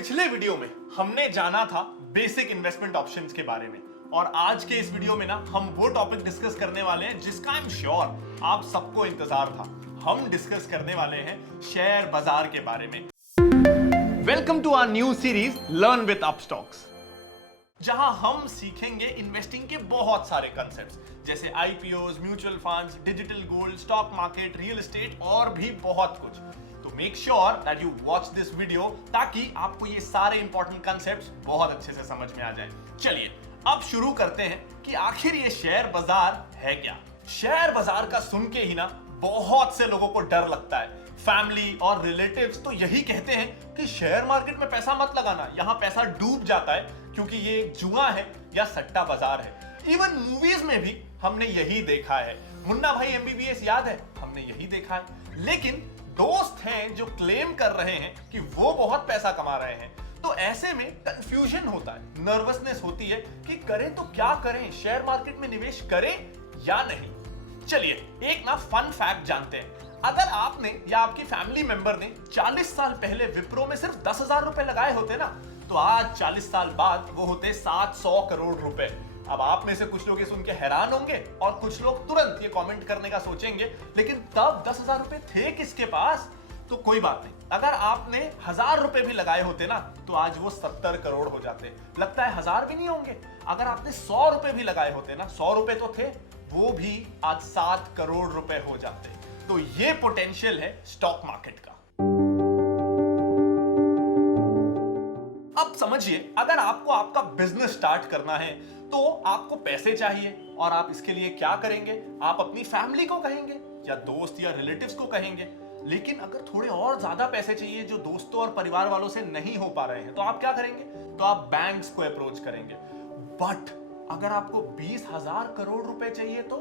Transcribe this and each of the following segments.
पिछले वीडियो में हमने जाना था बेसिक इन्वेस्टमेंट ऑप्शंस के बारे में और आज के इस वीडियो में ना हम वो टॉपिक डिस्कस करने वाले हैं जिसका आई एम श्योर आप सबको इंतजार था। हम डिस्कस करने वाले हैं शेयर बाजार के बारे में। Welcome to our new series learn with Upstox, जहां हम सीखेंगे इन्वेस्टिंग के बहुत सारे कंसेप्ट्स जैसे IPOs, mutual funds, digital gold, stock market, real estate और भी बहुत कुछ। तो make sure that you watch this video ताकि आपको ये सारे इंपॉर्टेंट कंसेप्ट्स बहुत अच्छे से समझ में आ जाए। चलिए अब शुरू करते हैं कि आखिर ये शेयर बाजार है क्या। शेयर बाजार का सुन के ही ना बहुत से लोगों को डर लगता है। फैमिली और रिलेटिव्स तो यही कहते हैं कि शेयर मार्केट में पैसा मत लगाना, यहां पैसा डूब जाता है क्योंकि ये एक जुआ है या सट्टा बाजार है। इवन मूवीज में भी हमने यही देखा है। मुन्ना भाई एमबीबीएस याद है, हमने यही देखा है। लेकिन दोस्त हैं जो क्लेम कर रहे हैं कि वो बहुत पैसा कमा रहे हैं, तो ऐसे में कंफ्यूजन होता है, नर्वसनेस होती है कि करें तो क्या करें, शेयर मार्केट में निवेश करें या नहीं। चलिए एक ना फन फैक्ट जानते हैं। अगर आपने या आपकी फैमिली मेंबर ने 40 साल पहले विप्रो में सिर्फ 10,000 रुपए लगाए होते ना, तो आज 40 साल बाद वो होते 700 करोड़ रुपए। अब आप में से कुछ लोग ये सुन के हैरान होंगे और कुछ लोग तुरंत ये कमेंट करने का सोचेंगे, लेकिन तब 10,000 रुपए थे किसके पास? तो कोई बात नहीं, अगर आपने 1,000 रुपए भी लगाए होते ना तो आज वो 70 करोड़ हो जाते। लगता है 1,000 भी नहीं होंगे। अगर आपने 100 रुपए भी लगाए होते ना, 100 रुपए तो थे, वो भी आज 7 करोड़ रुपए हो जाते। तो ये पोटेंशियल है स्टॉक मार्केट का। अब समझिए, अगर आपको आपका बिजनेस स्टार्ट करना है तो आपको पैसे चाहिए और आप इसके लिए क्या करेंगे? आप अपनी फैमिली को कहेंगे या दोस्त या रिलेटिव्स को कहेंगे। लेकिन अगर थोड़े और ज्यादा पैसे चाहिए जो दोस्तों और परिवार वालों से नहीं हो पा रहे हैं, तो आप क्या करेंगे? तो आप बैंक्स को अप्रोच करेंगे। बट अगर आपको 20,000 करोड़ रुपए चाहिए तो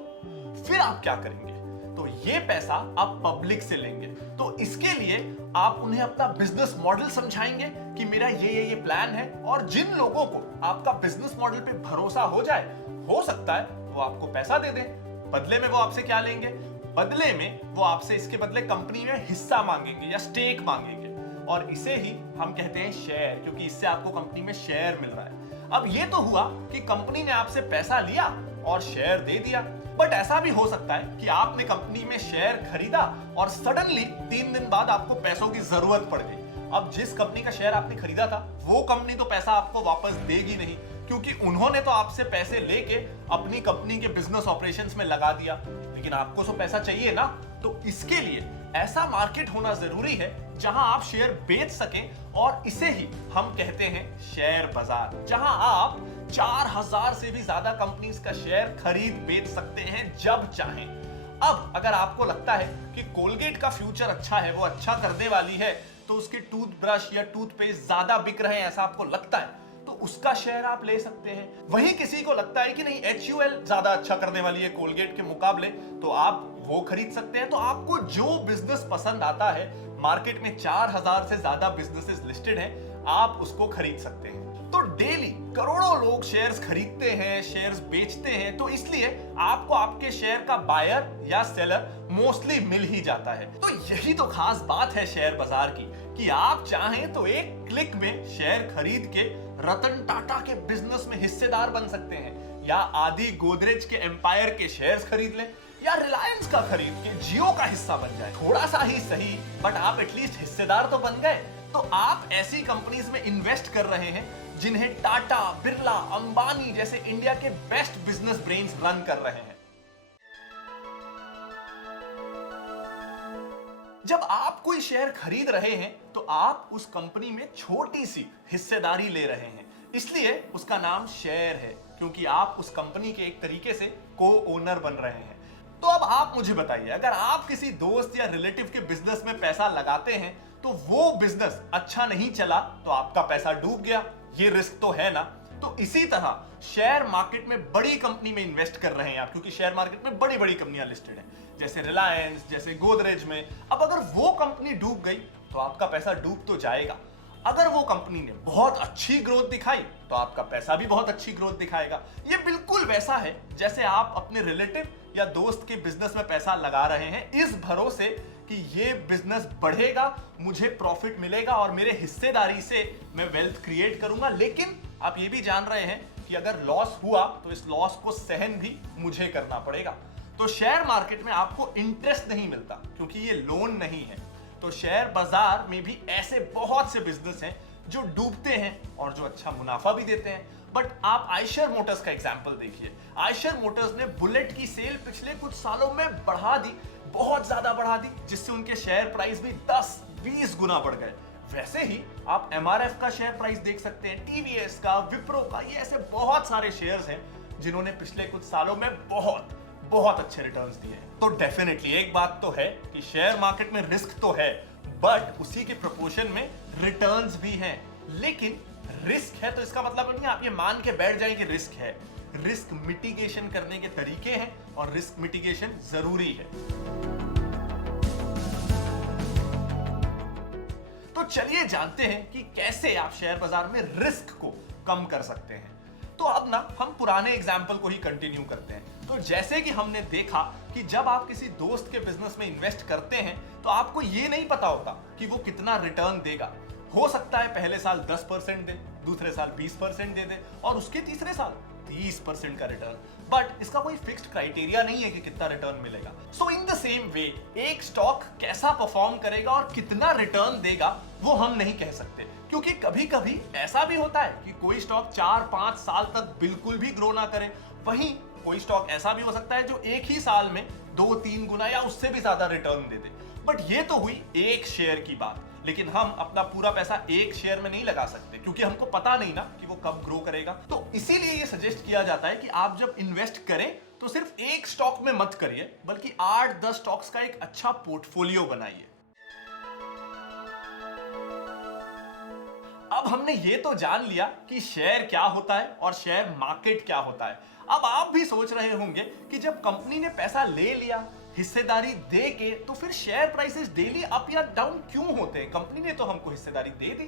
फिर आप क्या करेंगे? तो ये पैसा आप पब्लिक से लेंगे। तो इसके लिए आप उन्हें अपना बिजनेस मॉडल समझाएंगे कि मेरा ये प्लान है, और जिन लोगों को आपका बिजनेस मॉडल पे भरोसा हो जाए, हो सकता है वो आपको पैसा दे दें। बदले में वो आपसे क्या लेंगे? बदले में वो आपसे इसके बदले कंपनी में हिस्सा मांगेंगे या स्टेक मांगेंगे, और इसे ही हम कहते हैं शेयर, क्योंकि इससे आपको कंपनी में शेयर मिल रहा है। अब ये तो हुआ कि कंपनी ने आपसे पैसा लिया और शेयर दे दिया, बट ऐसा भी हो सकता है कि आपने कंपनी में शेयर खरीदा और सडनली 3 दिन बाद आपको पैसों की जरूरत पड़ गई। अब जिस कंपनी का शेयर आपने खरीदा था वो कंपनी तो पैसा आपको वापस देगी नहीं, क्योंकि उन्होंने तो आपसे पैसे लेके अपनी कंपनी के बिजनेस ऑपरेशंस में लगा दिया। लेकिन आपको तो पैसा चाहिए ना, तो इसके लिए ऐसा मार्केट होना जरूरी है जहां आप शेयर बेच सकें, और इसे ही हम कहते हैं शेयर बाजार, जहां आप 4,000 से भी ज्यादा कंपनीज का शेयर खरीद बेच सकते हैं जब चाहें। अब अगर आपको लगता है कि कोलगेट का फ्यूचर अच्छा है, वो अच्छा करने वाली है, तो उसके टूथब्रश या टूथपेस्ट ज्यादा बिक रहे हैं ऐसा आपको लगता है, तो उसका शेयर आप ले सकते हैं। वहीं किसी को लगता है कि नहीं, HUL ज्यादा अच्छा करने वाली है कोलगेट के मुकाबले, तो आप वो खरीद सकते हैं। तो आपको जो बिजनेस पसंद आता है, मार्केट में 4,000 से ज्यादा बिजनेसेस लिस्टेड हैं, आप उसको खरीद सकते हैं। तो डेली करोड़ों लोग शेयर्स खरीदते हैं, शेयर्स बेचते हैं, तो इसलिए आपको आपके शेयर का बायर या सेलर मोस्टली मिल ही जाता है। तो यही तो खास बात है शेयर बाजार की, कि आप चाहें तो एक क्लिक में शेयर खरीद के रतन टाटा के बिजनेस में हिस्सेदार बन सकते हैं, या आदि गोदरेज के एम्पायर के शेयर्स खरीद लें, या रिलायंस का खरीद के जियो का हिस्सा बन जाए। थोड़ा सा ही सही, बट आप एटलीस्ट हिस्सेदार तो बन गए। तो आप ऐसी कंपनीज में इन्वेस्ट कर रहे हैं जिन्हें टाटा, बिरला, अंबानी जैसे इंडिया के बेस्ट बिजनेस ब्रेन्स रन कर रहे हैं। जब आप कोई शेयर खरीद रहे हैं तो आप उस कंपनी में छोटी सी हिस्सेदारी ले रहे हैं, इसलिए उसका नाम शेयर है, क्योंकि आप उस कंपनी के एक तरीके से को ओनर बन रहे हैं। तो अब आप मुझे बताइए, अगर आप किसी दोस्त या रिलेटिव के बिजनेस में पैसा लगाते हैं तो वो बिजनेस अच्छा नहीं चला तो आपका पैसा डूब गया, ये रिस्क तो है ना। तो इसी तरह शेयर मार्केट में बड़ी कंपनी में इन्वेस्ट कर रहे हैं आप, क्योंकि शेयर मार्केट में बड़ी बड़ी कंपनियां लिस्टेड हैं, जैसे रिलायंस, जैसे गोदरेज में। अब अगर वो कंपनी डूब गई तो आपका पैसा डूब तो जाएगा। अगर वो कंपनी ने बहुत अच्छी ग्रोथ दिखाई तो आपका पैसा भी बहुत अच्छी ग्रोथ दिखाएगा। ये बिल्कुल वैसा है जैसे आप अपने रिलेटिव या दोस्त के बिजनेस में पैसा लगा रहे हैं इस भरोसे कि ये बिजनेस बढ़ेगा, मुझे प्रॉफिट मिलेगा और मेरे हिस्सेदारी से मैं वेल्थ क्रिएट करूंगा। लेकिन आप ये भी जान रहे हैं कि अगर लॉस हुआ तो इस लॉस को सहन भी मुझे करना पड़ेगा। तो शेयर मार्केट में आपको इंटरेस्ट नहीं मिलता क्योंकि ये लोन नहीं है। तो शेयर बाजार में भी ऐसे बहुत से बिजनेस हैं जो डूबते हैं और जो अच्छा मुनाफा भी देते हैं। बट आप आयशर मोटर्स का एग्जांपल देखिए। आयशर मोटर्स ने बुलेट की सेल पिछले कुछ सालों में बढ़ा दी, बहुत ज्यादा बढ़ा दी, जिससे उनके शेयर प्राइस भी 10-20 गुना बढ़ गए। वैसे ही आप एमआरएफ का शेयर प्राइस देख सकते हैं, टीवीएस का, विप्रो का, ये ऐसे बहुत सारे शेयर्स हैं जिन्होंने पिछले कुछ सालों में बहुत बहुत अच्छे रिटर्न्स दिए हैं। तो डेफिनेटली एक बात तो है कि शेयर मार्केट में रिस्क तो है, बट उसी के प्रोपोर्शन में रिटर्न्स भी हैं। लेकिन रिस्क है तो इसका मतलब नहीं आप ये मान के बैठ जाएं कि रिस्क है। रिस्क मिटिगेशन करने के तरीके हैं और रिस्क मिटिगेशन जरूरी है। तो चलिए जानते हैं कि कैसे आप शेयर बाजार में रिस्क को कम कर सकते हैं। तो अब ना हम पुराने एग्जाम्पल को ही कंटिन्यू करते हैं। तो जैसे कि हमने देखा कि जब आप किसी दोस्त के बिजनेस में इन्वेस्ट करते हैं तो आपको ये नहीं पता होता कि वो कितना रिटर्न देगा। हो सकता है पहले साल 10% दे, दूसरे साल 20% दे दे और उसके तीसरे साल 30% का रिटर्न। बट इसका कोई फिक्स्ड क्राइटेरिया नहीं है कि कितना रिटर्न मिलेगा। सो इन द सेम वे एक स्टॉक कैसा परफॉर्म करेगा और कितना रिटर्न देगा वो हम नहीं कह सकते, क्योंकि कभी कभी ऐसा भी होता है कि कोई स्टॉक 4-5 साल तक बिल्कुल भी ग्रो ना करे। वहीं कोई स्टॉक ऐसा भी हो सकता है जो एक ही साल में 2-3 गुना या उससे भी ज्यादा रिटर्न दे दे। बट ये तो हुई एक शेयर की बात, लेकिन हम अपना पूरा पैसा एक शेयर में नहीं लगा सकते क्योंकि हमको पता नहीं ना कि वो कब ग्रो करेगा। तो इसीलिए ये सजेस्ट किया जाता है कि आप जब इन्वेस्ट करें तो सिर्फ एक स्टॉक में मत करिए, बल्कि 8-10 स्टॉक्स का एक अच्छा पोर्टफोलियो बनाइए। अब हमने ये तो जान लिया कि शेयर क्या होता है और शेयर मार्केट क्या होता है। अब आप भी सोच रहे होंगे कि जब कंपनी ने पैसा ले लिया हिस्सेदारी दे के, तो फिर शेयर प्राइसेस डेली अप या डाउन क्यों होते हैं? कंपनी ने तो हमको हिस्सेदारी दे दी।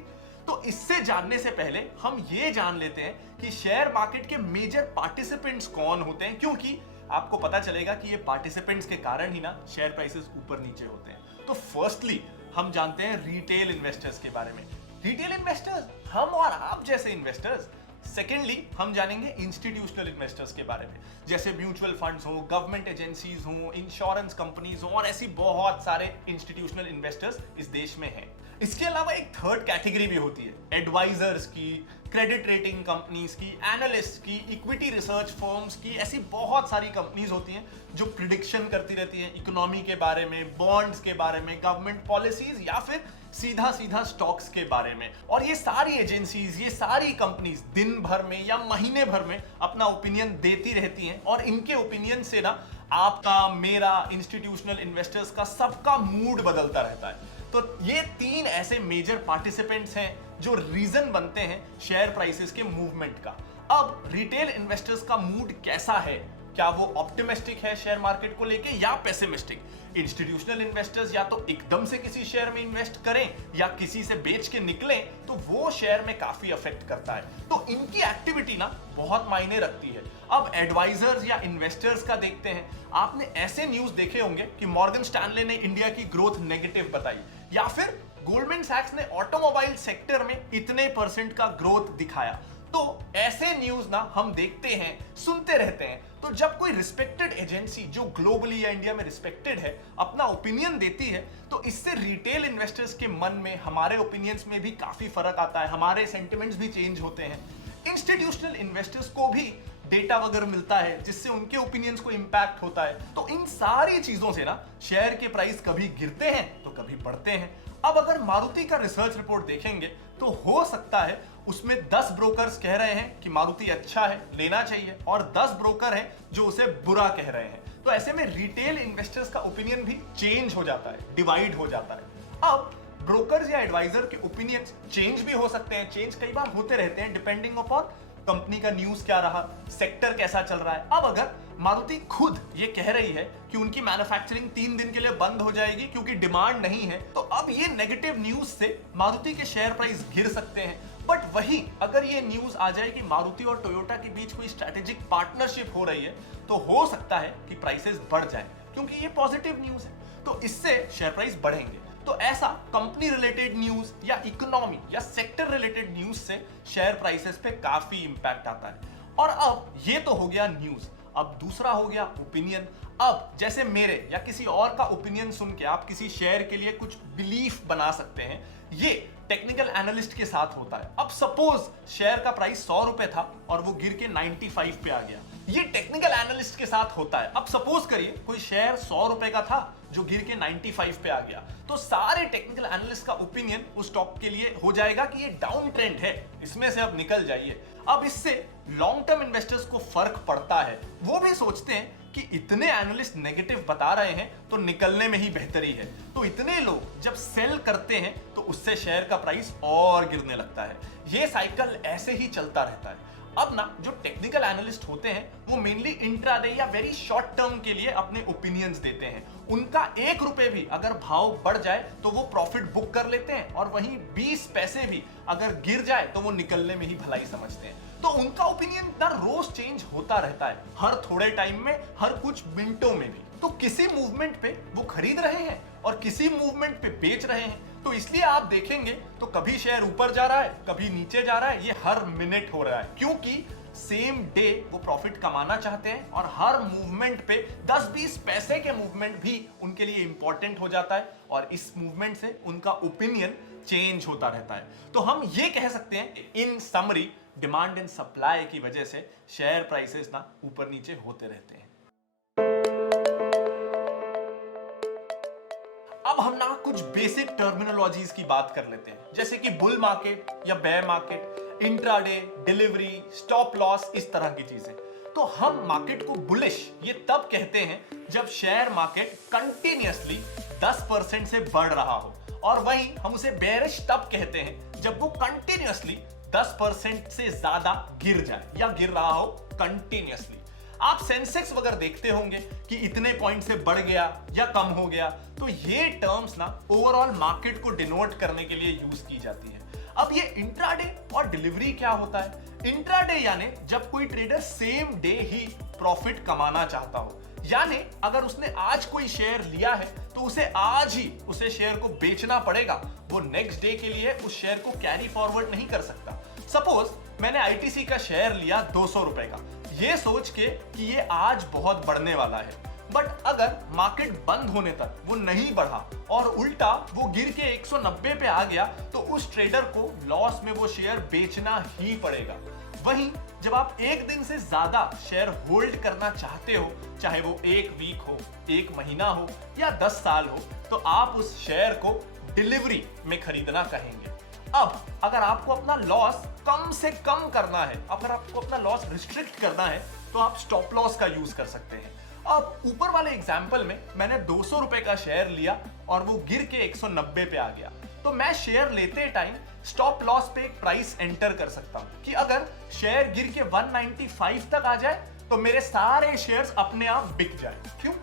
तो इससे जानने से पहले हम ये जान लेते हैं कि शेयर मार्केट के मेजर पार्टिसिपेंट्स कौन होते हैं, क्योंकि आपको पता चलेगा कि ये पार्टिसिपेंट्स के कारण ही ना शेयर प्राइसेस ऊपर नीचे होते हैं। तो फर्स्टली हम जानते हैं रिटेल इन्वेस्टर्स के बारे में। रिटेल इन्वेस्टर्स हम और आप जैसे इन्वेस्टर्स। सेकेंडली हम जानेंगे इंस्टीट्यूशनल इन्वेस्टर्स के बारे में, जैसे म्यूचुअल फंड्स हो, गवर्नमेंट एजेंसीज हो, इंश्योरेंस कंपनीज हो और ऐसी बहुत सारे इंस्टीट्यूशनल इन्वेस्टर्स इस देश में हैं। इसके अलावा एक थर्ड कैटेगरी भी होती है एडवाइजर्स की, क्रेडिट रेटिंग कंपनीज की, एनालिस्ट की, इक्विटी रिसर्च फर्म्स की। ऐसी बहुत सारी कंपनीज होती हैं जो प्रिडिक्शन करती रहती हैं इकोनॉमी के बारे में, बॉन्ड्स के बारे में, गवर्नमेंट पॉलिसीज या फिर सीधा सीधा स्टॉक्स के बारे में। और ये सारी एजेंसीज, ये सारी कंपनीज दिन भर में या महीने भर में अपना ओपिनियन देती रहती हैं और इनके ओपिनियन से ना आपका, मेरा, इंस्टीट्यूशनल इन्वेस्टर्स का, सबका मूड बदलता रहता है। तो ये 3 ऐसे मेजर पार्टिसिपेंट्स हैं जो रीजन बनते हैं शेयर प्राइसेस के मूवमेंट का। अब रिटेल इन्वेस्टर्स का मूड कैसा है? क्या वो ऑप्टिमिस्टिक है शेयर मार्केट को लेके या पेसिमिस्टिक? इंस्टीट्यूशनल इन्वेस्टर्स या तो एकदम से किसी शेयर में इन्वेस्ट करें या किसी से बेच के निकलें, तो वो शेयर में काफी अफेक्ट करता है। तो इनकी एक्टिविटी ना बहुत मायने रखती है। अब एडवाइजर्स या इन्वेस्टर्स का देखते हैं। आपने ऐसे न्यूज देखे होंगे कि मॉर्गन स्टैनले ने इंडिया की ग्रोथ नेगेटिव बताई, या फिर गोल्डमैन सैक्स ने ऑटोमोबाइल सेक्टर में इतने % का ग्रोथ दिखाया। तो ऐसे न्यूज ना हम देखते हैं, सुनते रहते हैं। तो जब कोई रिस्पेक्टेड एजेंसी जो ग्लोबली या इंडिया में रिस्पेक्टेड है अपना ओपिनियन देती है, तो इससे रिटेल इन्वेस्टर्स के मन में, हमारे ओपिनियंस में भी काफी फर्क आता है, हमारे सेंटिमेंट्स भी चेंज होते हैं। इंस्टीट्यूशनल इन्वेस्टर्स को भी डेटा वगैरह मिलता है जिससे उनके ओपिनियंस को इंपैक्ट होता है। तो इन सारी चीजों से ना शेयर के प्राइस कभी गिरते हैं तो कभी बढ़ते हैं। अब अगर मारुति का रिसर्च रिपोर्ट देखेंगे तो हो सकता है उसमें 10 ब्रोकर्स कह रहे हैं कि मारुति अच्छा है, लेना चाहिए, और 10 ब्रोकर हैं जो उसे बुरा कह रहे हैं। तो ऐसे में रिटेल इन्वेस्टर्स का ओपिनियन भी चेंज हो जाता है, डिवाइड हो जाता है। अब ब्रोकर्स या एडवाइजर के ओपिनियंस चेंज भी हो सकते हैं, चेंज कई बार होते रहते हैं डिपेंडिंग अपॉन कंपनी का न्यूज क्या रहा, सेक्टर कैसा चल रहा है। अब अगर मारुति खुद ये कह रही है कि उनकी मैन्युफैक्चरिंग 3 दिन के लिए बंद हो जाएगी क्योंकि डिमांड नहीं है, तो अब ये नेगेटिव न्यूज से मारुति के शेयर प्राइस गिर सकते हैं। बट वही अगर ये न्यूज आ जाए कि मारुति और टोयोटा के बीच कोई स्ट्रेटेजिक पार्टनरशिप हो रही है, तो हो सकता है कि प्राइसेस बढ़ जाए क्योंकि ये पॉजिटिव न्यूज है। तो इससे शेयर प्राइस बढ़ेंगे। तो ऐसा कंपनी रिलेटेड न्यूज या इकोनॉमी या सेक्टर रिलेटेड न्यूज से शेयर प्राइसेस पे काफी इंपैक्ट आता है। और अब ये तो हो गया न्यूज, अब दूसरा हो गया ओपिनियन। अब जैसे मेरे या किसी और का ओपिनियन सुन के आप किसी शेयर के लिए कुछ बिलीफ बना सकते हैं, ये टेक्निकल एनालिस्ट के साथ होता है। अब सपोज शेयर का प्राइस 100 रुपए था और वो गिर के 95 पे आ गया, ये टेक्निकल एनालिस्ट के साथ होता है। अब सपोज करिए कोई शेयर 100 रुपए का था जो गिर के 95 पे आ गया, तो सारे टेक्निकल एनालिस्ट का ओपिनियन उस स्टॉक के लिए हो जाएगा कि ये डाउन ट्रेंड है, इसमें से अब निकल जाइए। अब इससे लॉन्ग टर्म इन्वेस्टर्स को फर्क पड़ता है, वो भी सोचते हैं कि इतने एनालिस्ट नेगेटिव बता रहे हैं तो निकलने में ही बेहतरी है। तो इतने लोग जब सेल करते हैं तो उससे शेयर का प्राइस और गिरने लगता है। ये साइकिल ऐसे ही चलता रहता है। अब ना जो टेक्निकल एनालिस्ट होते हैं वो मेनली इंट्राडे या वेरी शॉर्ट टर्म के लिए अपने ओपिनियंस देते हैं। उनका 1 रुपए भी अगर भाव बढ़ जाए तो वो प्रॉफिट बुक कर लेते हैं, और वहीं 20 पैसे भी अगर गिर जाए तो वो निकलने में ही भलाई समझते हैं। तो उनका ओपिनियन ना रोज चेंज होता रहता है, हर थोड़े टाइम में, हर कुछ मिनटों में भी। तो किसी मूवमेंट पे वो खरीद रहे हैं और किसी मूवमेंट पे बेच रहे हैं। तो इसलिए आप देखेंगे तो कभी शेयर ऊपर जा रहा है, कभी नीचे जा रहा है, ये हर मिनट हो रहा है, क्योंकि सेम डे वो प्रॉफिट कमाना चाहते हैं और हर मूवमेंट पे 10-20 पैसे के मूवमेंट भी उनके लिए इंपॉर्टेंट हो जाता है, और इस मूवमेंट से उनका ओपिनियन चेंज होता रहता है। तो हम ये कह सकते हैं इन समरी, डिमांड एंड सप्लाई की वजह से शेयर प्राइसेस ना ऊपर नीचे होते रहते हैं। अब हम ना कुछ बेसिक टर्मिनोलॉजीज की बात कर लेते हैं, जैसे कि बुल मार्केट या bear market, intraday, delivery, stop loss, इस तरह की चीजें। तो हम मार्केट को बुलिश ये तब कहते हैं जब शेयर मार्केट कंटिन्यूअसली 10% से बढ़ रहा हो, और वहीं हम उसे बेयरिश तब कहते हैं जब वो कंटिन्यूअसली 10% से ज्यादा गिर जाए या गिर रहा हो कंटिन्यूअसली। आप सेंसेक्स वगैरह देखते होंगे कि इतने पॉइंट से बढ़ गया या कम हो गया, तो ये टर्म्स ना ओवरऑल मार्केट को डिनोट करने के लिए यूज की जाती है। अब ये इंट्राडे और डिलीवरी क्या होता है? इंट्राडे यानी जब कोई ट्रेडर सेम डे ही प्रॉफिट कमाना चाहता हो, यानी अगर उसने आज कोई शेयर लिया है तो उसे आज ही उसे शेयर को बेचना पड़ेगा, वो नेक्स्ट डे के लिए उस शेयर को कैरी फॉरवर्ड नहीं कर सकता। सपोज मैंने आईटीसी का शेयर लिया 200 रुपए का, ये सोच के कि ये आज बहुत बढ़ने वाला है, बट अगर मार्केट बंद होने तक वो नहीं बढ़ा और उल्टा वो गिर के 190 पे आ गया, तो उस ट्रेडर को लॉस में वो शेयर बेचना ही पड़ेगा। वहीं जब आप एक दिन से ज्यादा शेयर होल्ड करना चाहते हो, चाहे वो 1 वीक हो, 1 महीना हो या 10 साल हो, तो आप उस शेयर को डिलीवरी में खरीदना कहेंगे। अब अगर आपको अपना लॉस कम से कम करना है, अगर आपको अपना लॉस रिस्ट्रिक्ट करना है, तो आप स्टॉप लॉस का यूज कर सकते हैं। अब ऊपर वाले एग्जाम्पल में मैंने 200 रुपए का शेयर लिया और वो गिर के 190 पे आ गया, तो मैं शेयर लेते टाइम स्टॉप लॉस पे एक प्राइस एंटर कर सकता हूं कि अगर शेयर गिर के 195 तक आ जाए तो मेरे सारे शेयर्स अपने आप बिक जाए। क्यों?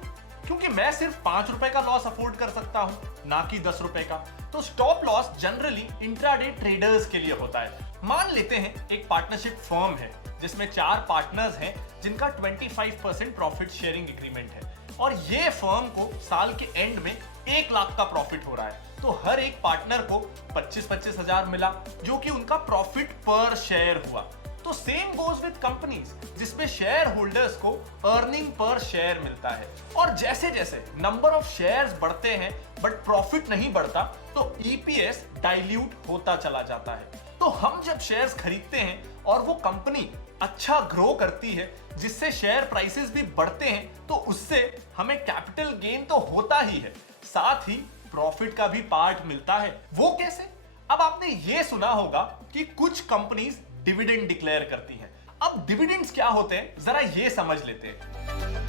क्योंकि मैं सिर्फ 5 रुपए का लॉस अफोर्ड कर सकता हूं, ना कि 10 रुपए का। तो stop loss generally intraday traders के लिए होता है। मान लेते हैं एक पार्टनरशिप फर्म है जिसमें 4 पार्टनर्स हैं जिनका 25% प्रॉफिट शेयरिंग एग्रीमेंट है, और ये फर्म को साल के एंड में 1 लाख का प्रॉफिट हो रहा है, तो हर एक पार्टनर को 25-25 हजार मिला, जो कि उनका प्रॉफिट पर शेयर हुआ। तो सेम गोज विद कंपनीज जिसमें शेयर होल्डर्स को अर्निंग पर शेयर मिलता है, और जैसे जैसे नंबर ऑफ शेयर्स बढ़ते हैं बट प्रॉफिट नहीं बढ़ता, तो ईपीएस डाइल्यूट होता चला जाता है। तो हम जब शेयर्स खरीदते हैं और वो कंपनी अच्छा ग्रो करती है जिससे शेयर प्राइसेस भी बढ़ते हैं, तो उससे हमें कैपिटल गेन तो होता ही है, साथ ही प्रॉफिट का भी पार्ट मिलता है। वो कैसे? अब आपने ये सुना होगा कि कुछ कंपनीज डिविडेंड डिक्लेयर करती हैं। अब डिविडेंड्स क्या होते हैं, जरा ये समझ लेते हैं।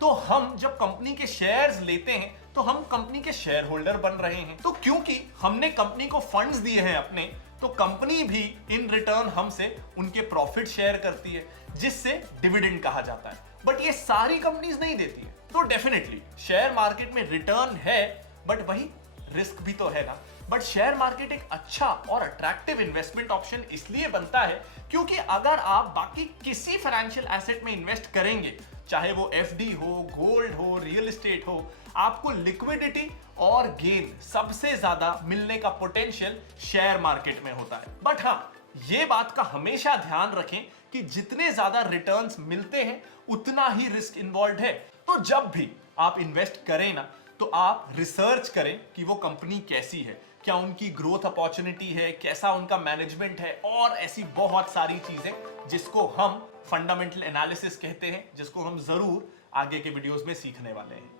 तो हम जब कंपनी के शेयर्स लेते हैं तो हम कंपनी के शेयर होल्डर बन रहे हैं। तो क्योंकि हमने कंपनी को फंड्स दिए हैं अपने, तो कंपनी भी इन रिटर्न हमसे उनके प्रॉफिट शेयर करती है, जिससे डिविडेंड कहा जाता है। बट ये सारी कंपनीज नहीं देती है। तो डेफिनेटली शेयर मार्केट में रिटर्न है, बट वही रिस्क भी तो है ना। बट शेयर मार्केट एक अच्छा और अट्रैक्टिव इन्वेस्टमेंट ऑप्शन इसलिए बनता है क्योंकि अगर आप बाकी किसी फाइनेंशियल एसेट में इन्वेस्ट करेंगे, चाहे वो एफडी हो, गोल्ड हो, रियल एस्टेट हो, आपको लिक्विडिटी और गेन सबसे ज्यादा मिलने का पोटेंशियल शेयर मार्केट में होता है। बट हाँ, ये बात का हमेशा ध्यान रखें कि जितने ज्यादा रिटर्न्स मिलते हैं उतना ही रिस्क इन्वॉल्व है। तो जब भी आप इन्वेस्ट करें ना, तो आप रिसर्च करें कि वो कंपनी कैसी है, क्या उनकी ग्रोथ अपॉर्चुनिटी है, कैसा उनका मैनेजमेंट है, और ऐसी बहुत सारी चीजें जिसको हम फंडामेंटल एनालिसिस कहते हैं, जिसको हम जरूर आगे के वीडियोस में सीखने वाले हैं।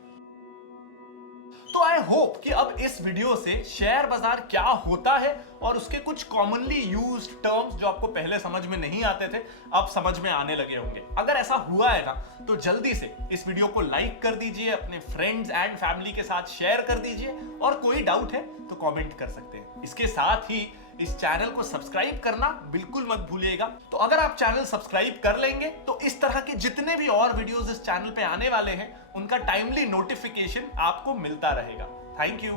तो आई होप कि अब इस वीडियो से शेयर बाजार क्या होता है और उसके कुछ कॉमनली यूज्ड टर्म्स जो आपको पहले समझ में नहीं आते थे, अब समझ में आने लगे होंगे। अगर ऐसा हुआ है ना, तो जल्दी से इस वीडियो को लाइक कर दीजिए, अपने फ्रेंड्स एंड फैमिली के साथ शेयर कर दीजिए, और कोई डाउट है तो कमेंट कर सकते हैं। इसके साथ ही इस चैनल को सब्सक्राइब करना बिल्कुल मत भूलिएगा। तो अगर आप चैनल सब्सक्राइब कर लेंगे तो इस तरह के जितने भी और वीडियोस इस चैनल पे आने वाले हैं, उनका टाइमली नोटिफिकेशन आपको मिलता रहेगा। Thank you.